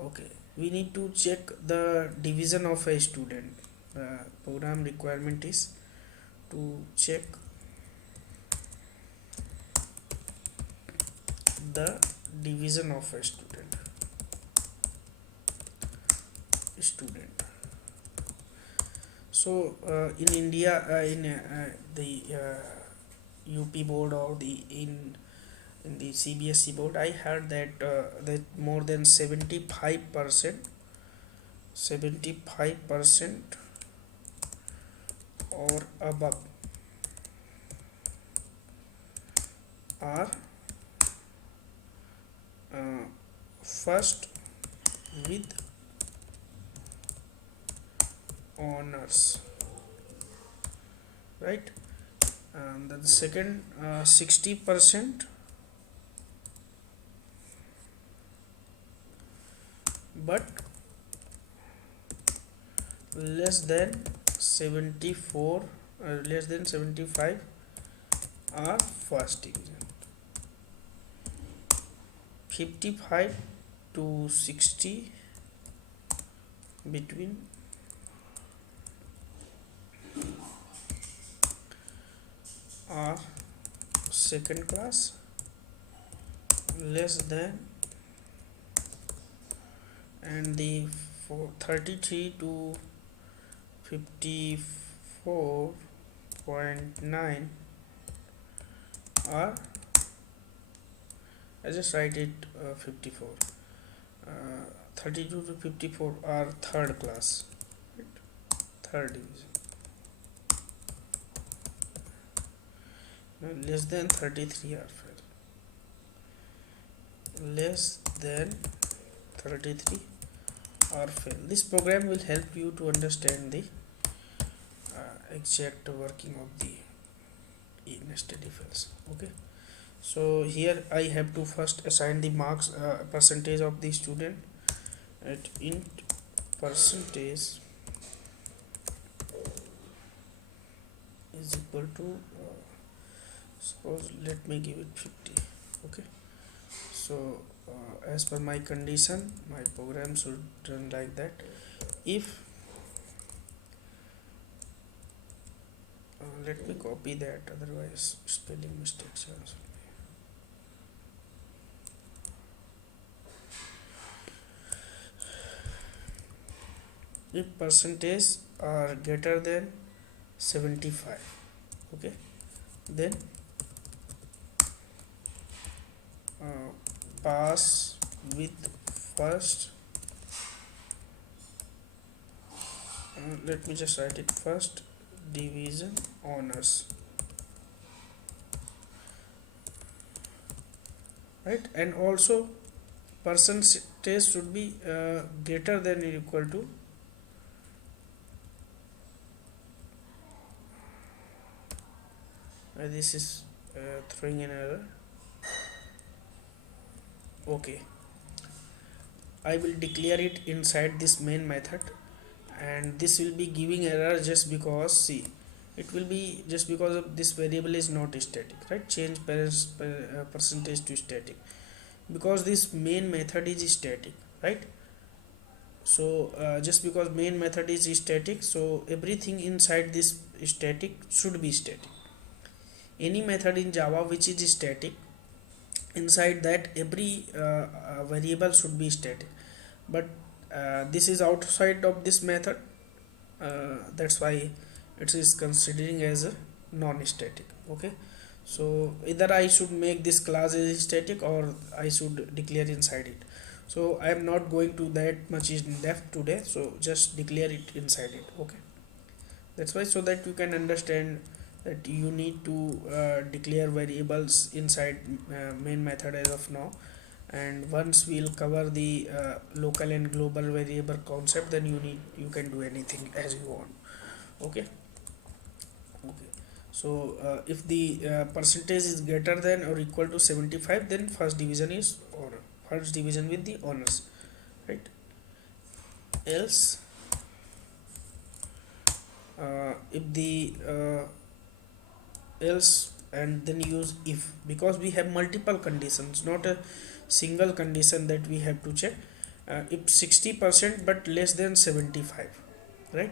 Okay, we need to check the division of a student. The program requirement is to check the division of a student. So in India, in the UP board or the in the CBSE board, I heard that more than 75% or above are first with honors, right? And the second 60%, but less than 74, less than 75 are first division. 55 to 60 between are second class less than, and the 33 to 54.9 are, I just write it 54, 32 to 54 are third class, right? Third division. Now less than 33 are fail. Less than 33 or fail. This program will help you to understand the exact working of the nested if else. Okay, so here I have to first assign the marks, percentage of the student at int percentage is equal to suppose let me give it 50. Okay, so as per my condition my program should run like that. If let me copy that, otherwise spelling mistakes are also. If percentage are greater than 75, okay, then pass with first, let me just write it, first division honors, right? And also percentage should be greater than or equal to this is throwing an error. Okay, I will declare it inside this main method, and this will be giving error just because, see, it will be just because of this variable is not static, right? Change percentage to static, because this main method is static, right? So just because main method is static, so everything inside this static should be static. Any method in Java which is static, inside that every variable should be static, but this is outside of this method, that's why it is considering as a non-static. Okay, so either I should make this class as static or I should declare inside it. So I am not going to that much in depth today, so just declare it inside it. Okay, that's why, so that you can understand that you need to declare variables inside main method as of now, and once we'll cover the local and global variable concept, then you can do anything as you want. Okay, okay, so if the percentage is greater than or equal to 75, then first division is, or first division with the honors, right? Else if the else, and then use if, because we have multiple conditions, not a single condition that we have to check. If 60% but less than 75, right?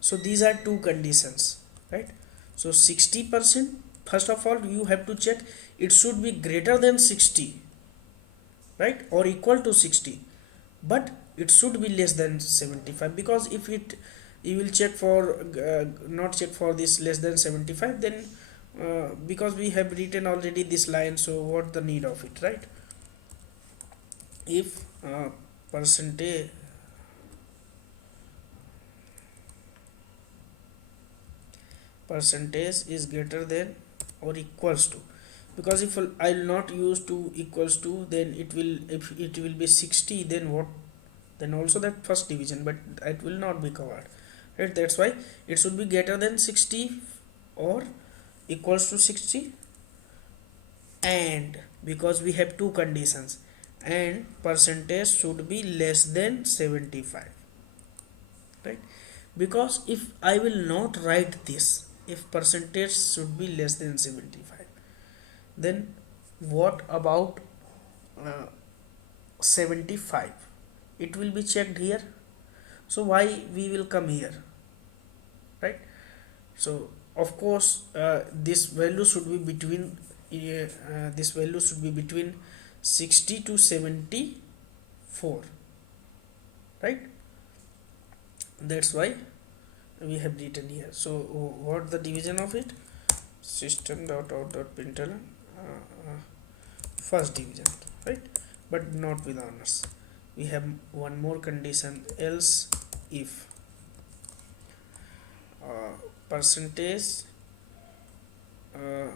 So these are two conditions, right? So 60%, first of all you have to check it should be greater than 60, right, or equal to 60, but it should be less than 75, because if it, you will check for not check for this less than 75, then because we have written already this line, so what the need of it, right? If percentage is greater than or equals to, because if I will not use to equals to, then it will, if it will be 60, then what, then also that first division, but it will not be covered, right? That's why it should be greater than 60 or equals to 60, and because we have two conditions, and percentage should be less than 75, right? Because if I will not write this, if percentage should be less than 75, then what about 75? It will be checked here, so why we will come here, right? So of course this value should be between this value should be between 60 to 74, right? That's why we have written here. So what the division of it? System dot out dot println first division, right? But not with honors. We have one more condition, else if percentage uh,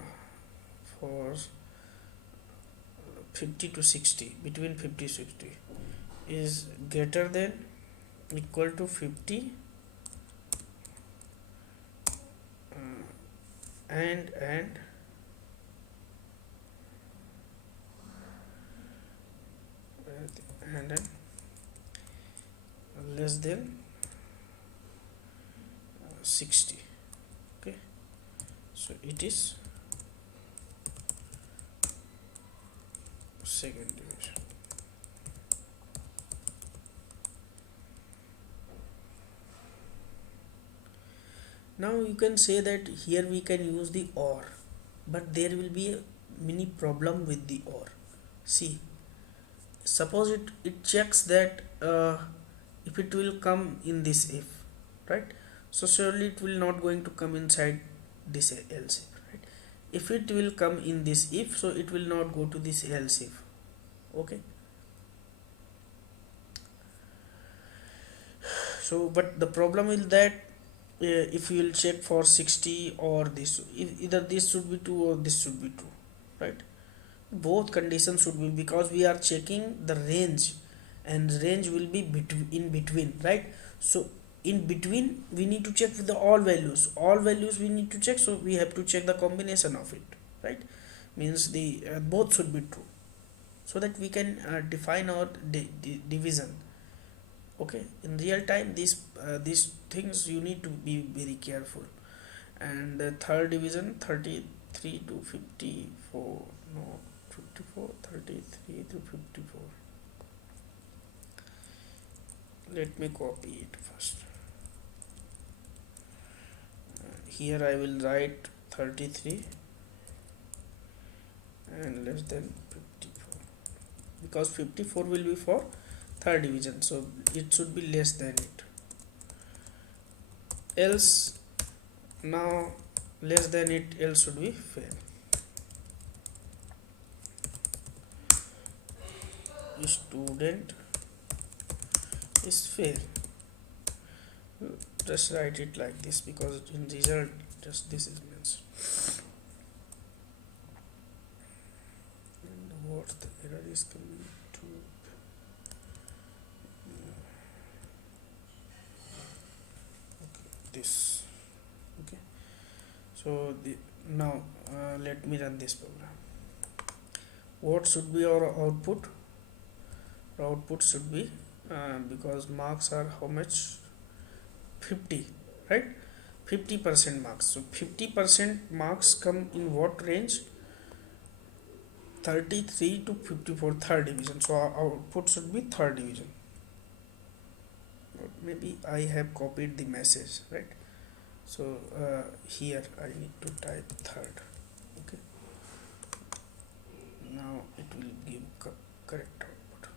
for 50 to 60, between 50 to 60 is greater than equal to 50 and then less than 60. Okay, so it is second division. Now you can say that here we can use the or, but there will be a mini problem with the or. See, suppose it checks that if it will come in this if, right? So surely it will not going to come inside this else if, right? If it will come in this if, so it will not go to this else if. Okay, so but the problem is that if you will check for 60 or this, if either this should be true or this should be true, right? Both conditions should be, because we are checking the range, and range will be in between, right? So in between we need to check with the all values we need to check, so we have to check the combination of it, right? Means the both should be true, so that we can define our division. Okay, in real time these things you need to be very careful. And the third division, 33 to 54, no, 54, 33 to 54. Let me copy it first. Here I will write 33 and less than 54, because 54 will be for third division, so it should be less than it. Else, now less than it, else should be fail. Student is fail. Just write it like this, because in result just this is mentioned. And what the error is coming to this. Okay, so now let me run this program. What should be our output? Our output should be because marks are how much? 50, right? 50% marks. So 50% marks come in what range? 33 to 54, third division. So our output should be third division. Maybe I have copied the message, right? So here I need to type third. Okay, now it will give correct output.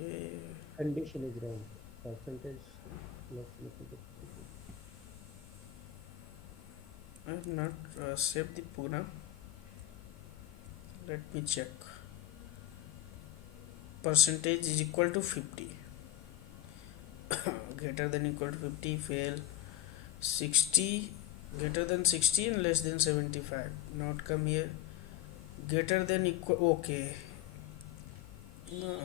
Okay, Condition is wrong. Percentage less equal to 50. I have not saved the program. Let me check. Percentage is equal to 50. Greater than equal to 50, fail. 60, greater than 60 and less than 75, not come here. Greater than equal, okay. No.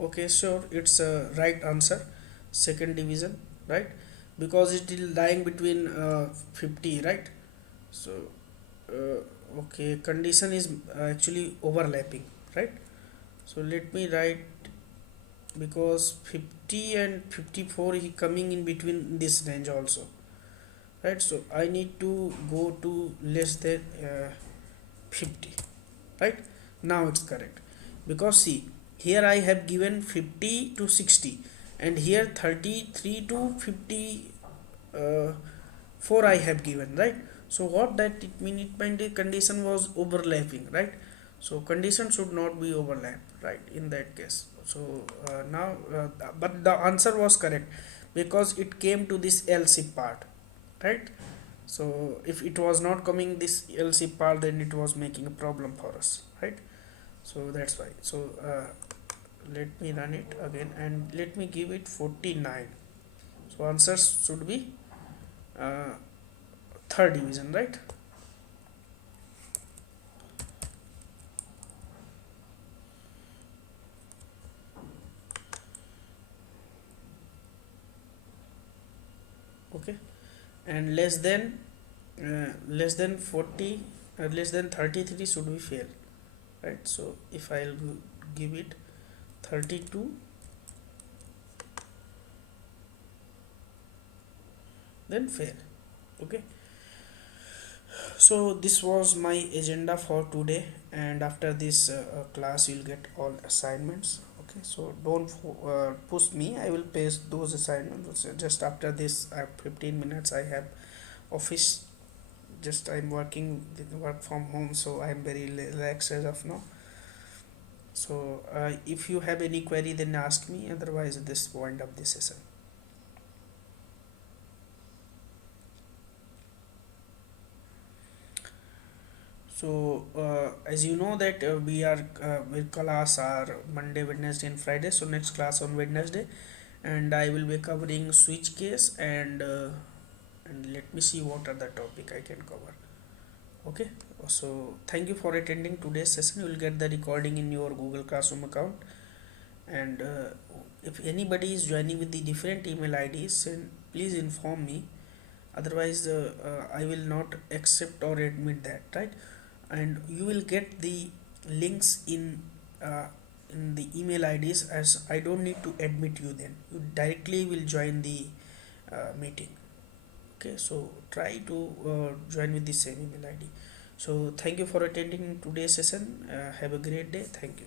Okay, sure, it's a right answer, second division, right? Because it is lying between 50, right? So okay, condition is actually overlapping, right? So let me write, because 50 and 54 he coming in between this range also, right? So I need to go to less than 50, right? Now it's correct, because see, here I have given 50 to 60 and here 33 to 54 I have given, right? So what that it meant the condition was overlapping, right? So condition should not be overlap, right, in that case. So now but the answer was correct because it came to this else if part, right? So if it was not coming this else if part, then it was making a problem for us, right? So that's why. So let me run it again and let me give it 49. So answers should be uh, third division, right? Okay, and less than 40, less than 33 should be fail, right? So if I'll give it 32, then fail. Okay, so this was my agenda for today, and after this class you'll get all assignments. Okay, so don't push me, I will paste those assignments just after this. 15 minutes I have office, just I'm working work from home, so I'm very relaxed as of now. So if you have any query, then ask me, otherwise this point of this session. So as you know that we are with class are Monday, Wednesday and Friday. So next class on Wednesday, and I will be covering switch case and let me see what are the topic I can cover. Okay, so thank you for attending today's session. You will get the recording in your Google Classroom account, and if anybody is joining with the different email IDs, then please inform me, otherwise I will not accept or admit that, right? And you will get the links uh, in the email IDs, as I don't need to admit you, then you directly will join the meeting. Okay, so try to join with the same email ID. So thank you for attending today's session. Have a great day. Thank you.